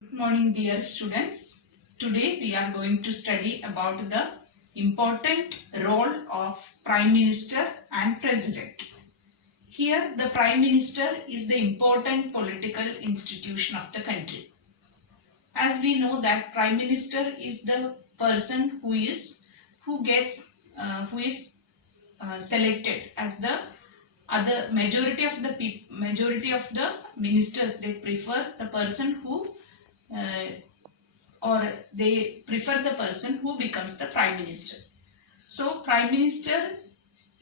Good morning, dear students. Today we are going to study about the important role of Prime Minister and President. Here the Prime Minister is the important political institution of the country. As we know that Prime Minister is the person who is selected as the other majority of the ministers. They prefer the person who uh, or they prefer the person who becomes the prime minister. So prime minister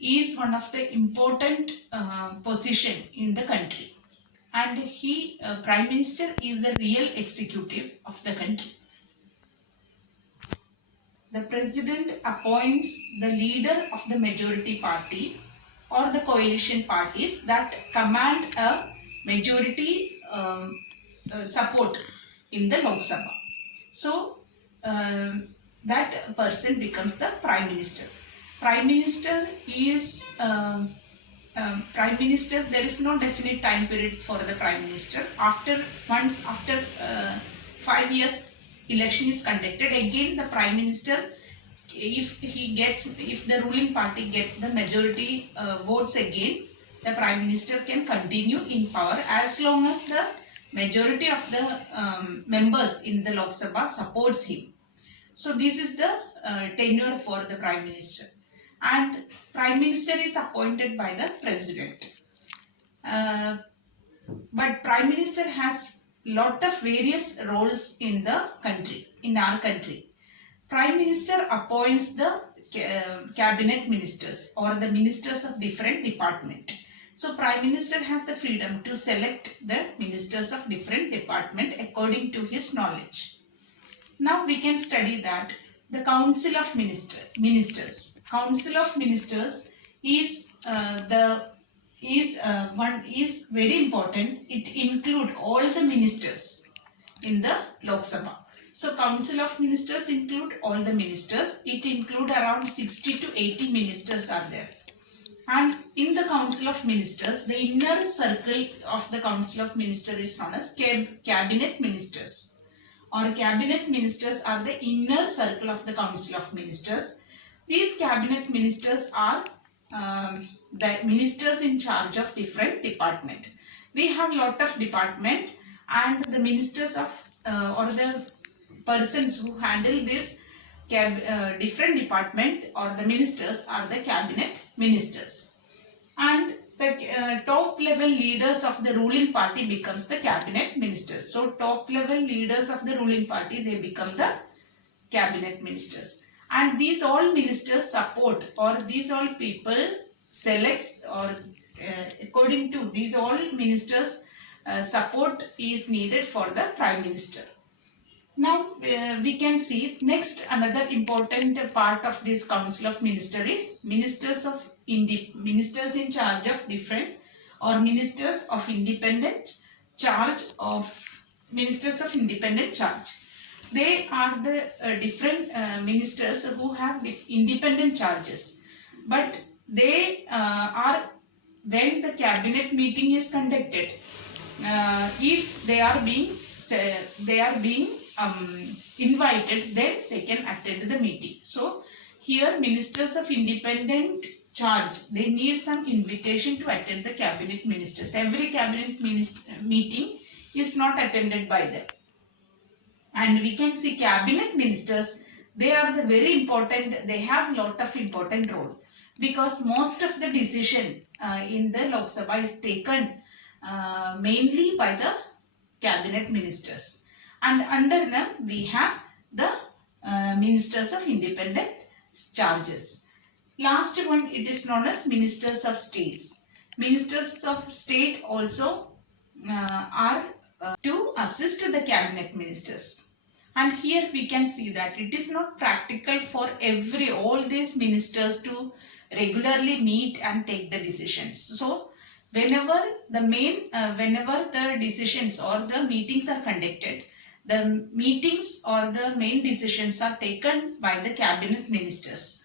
is one of the important position in the country, and prime minister is the real executive of the country. The president appoints the leader of the majority party or the coalition parties that command a majority support in the Lok Sabha. So that person becomes the prime minister. Prime minister is prime minister. There is no definite time period for the prime minister. After 5 years election is conducted, again the prime minister, if the ruling party gets the majority votes again, the prime minister can continue in power as long as the majority of the members in the Lok Sabha supports him. So this is the tenure for the prime minister, and prime minister is appointed by the president. But prime minister has lot of various roles in the country, in our country. Prime minister appoints the cabinet ministers or the ministers of different department. So prime minister has the freedom to select the ministers of different department according to his knowledge. Now we can study that the council of ministers. Council of ministers is very important. It include all the ministers in the Lok Sabha. So council of ministers include all the ministers. It include around 60 to 80 ministers are there. And in the council of ministers, the inner circle of the council of ministers is known as cabinet ministers. Or cabinet ministers are the inner circle of the council of ministers. These cabinet ministers are the ministers in charge of different department. We have lot of department, and the ministers of or the persons who handle this different department or the ministers are the cabinet ministers, and the top level leaders of the ruling party becomes the cabinet ministers. So top level leaders of the ruling party, they become the cabinet ministers, and these all ministers support, or these all people selects, or according to these all ministers support is needed for the prime minister. Now we can see next another important part of this council of ministers is ministers in charge of different, or ministers of independent charge of ministers of independent charge. They are the different ministers who have independent charges, but they are, when the cabinet meeting is conducted, if they are being invited, then they can attend the meeting. So here ministers of independent charge, they need some invitation to attend the cabinet ministers. Every cabinet meeting is not attended by them. And we can see cabinet ministers, they are the very important, they have lot of important role, because most of the decision in the Lok Sabha is taken mainly by the cabinet ministers, and under them we have the ministers of independent charges. Last one, it is known as ministers of states. Ministers of state also are to assist the cabinet ministers. And here we can see that it is not practical for all these ministers to regularly meet and take the decisions. So whenever the decisions or the meetings are conducted, the meetings or the main decisions are taken by the cabinet ministers.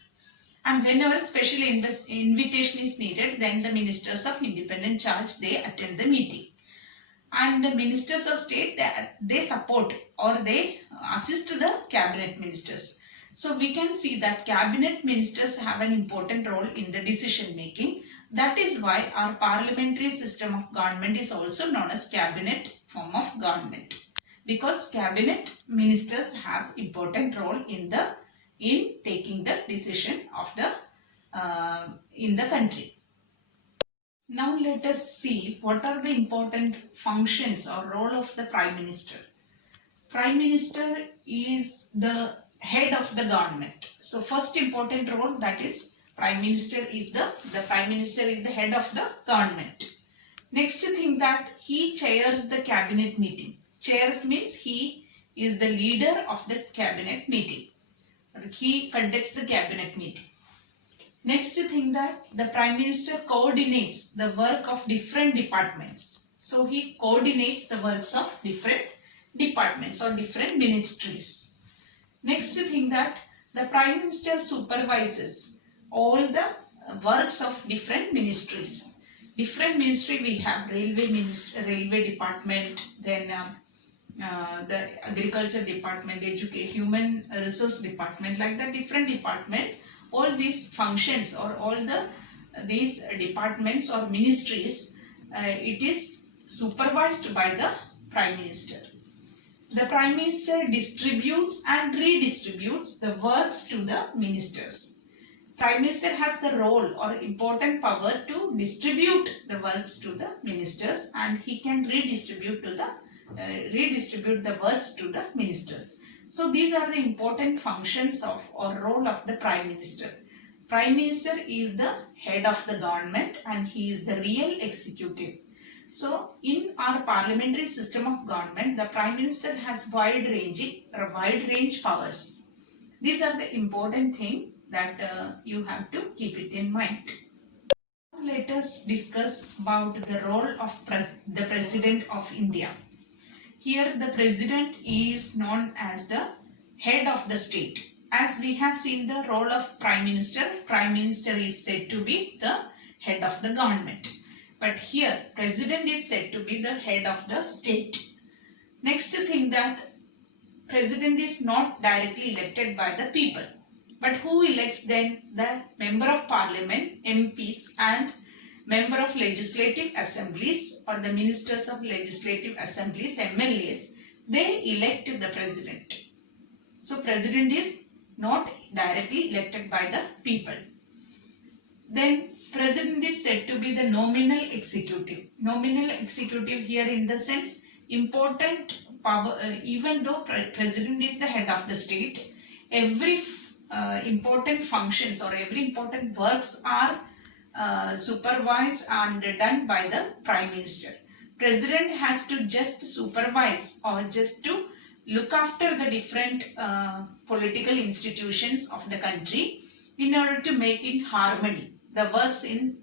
And whenever special invitation is needed, then the ministers of independent charge, they attend the meeting. and the ministers of state, they support or they assist the cabinet ministers. So we can see that cabinet ministers have an important role in the decision making. That is why our parliamentary system of government is also known as cabinet form of government, because cabinet ministers have important role in taking the decision of the in the country. Now let us see what are the important functions or role of the Prime Minister. Prime Minister is the head of the government. So first important role, that is Prime Minister is the Prime Minister is the head of the government. Next thing, that he chairs the cabinet meeting. Chairs means he is the leader of the cabinet meeting. He conducts the cabinet meeting. Next thing, that the Prime Minister coordinates the work of different departments. So he coordinates the works of different departments or different ministries. Next thing, that the Prime Minister supervises all the works of different ministries. Different ministry we have railway department, then the agriculture department, human resource department, like that different department. All these functions or all these departments or ministries, it is supervised by the Prime Minister. The Prime Minister distributes and redistributes the works to the ministers. Prime Minister has the role or important power to distribute the works to the ministers, and he can redistribute the works to the ministers. So these are the important functions of or role of the Prime Minister. Prime Minister is the head of the government and he is the real executive. So in our parliamentary system of government, the Prime Minister has wide range powers. These are the important thing that you have to keep it in mind. Let us discuss about the role of the President of India. Here the President is known as the head of the state. As we have seen the role of Prime Minister is said to be the head of the government. But here President is said to be the head of the state. Next thing, that President is not directly elected by the people. But who elects then? The Member of Parliament, MPs, and Member of Legislative Assemblies or the Ministers of Legislative Assemblies, MLAs, they elect the President. So President is not directly elected by the people. Then President is said to be the nominal executive. Nominal executive here in the sense important power, even though President is the head of the state, every important functions or every important works are supervised and done by the Prime Minister. President has to just supervise or just to look after the different political institutions of the country in order to make it harmony, the works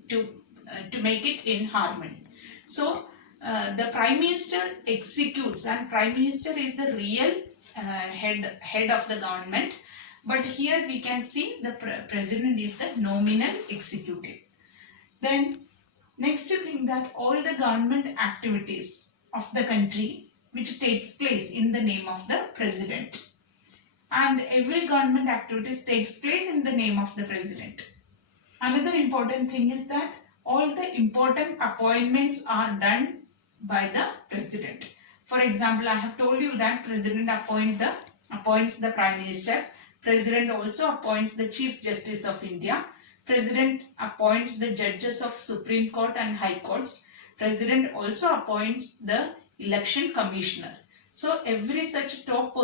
to make it in harmony. So the Prime Minister executes, and Prime Minister is the real head of the government. But here we can see the President is the nominal executive. Then next thing, that all the government activities of the country which takes place in the name of the President, and every government activities takes place in the name of the President. Another important thing is that all the important appointments are done by the President. For example, I have told you that President appoints the Prime Minister. President also appoints the Chief Justice of India. President appoints the judges of Supreme Court and High Courts. President also appoints the Election Commissioner. So every such top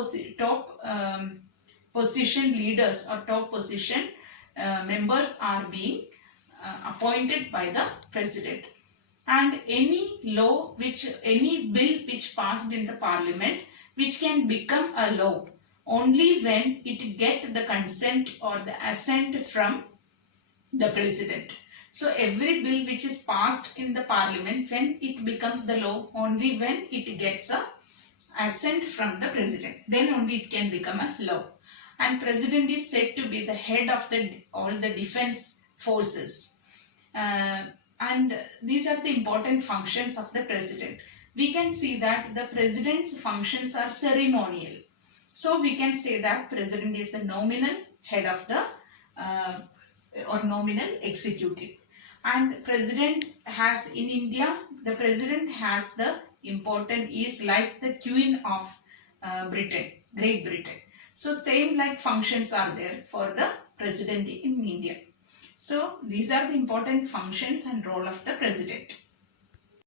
position leaders or top position members are being appointed by the President. And any bill which passed in the Parliament, which can become a law only when it get the consent or the assent from the President. So every bill which is passed in the Parliament, when it becomes the law, only when it gets a assent from the President, then only it can become a law. And President is said to be the head of all the defense forces. And these are the important functions of the President. we can see that the president's functions are ceremonial. So we can say that president is the nominal head of the or nominal executive. And president has in India, the president has the important is like the Queen of Britain, Great Britain. So same like functions are there for the president in India. So these are the important functions and role of the president.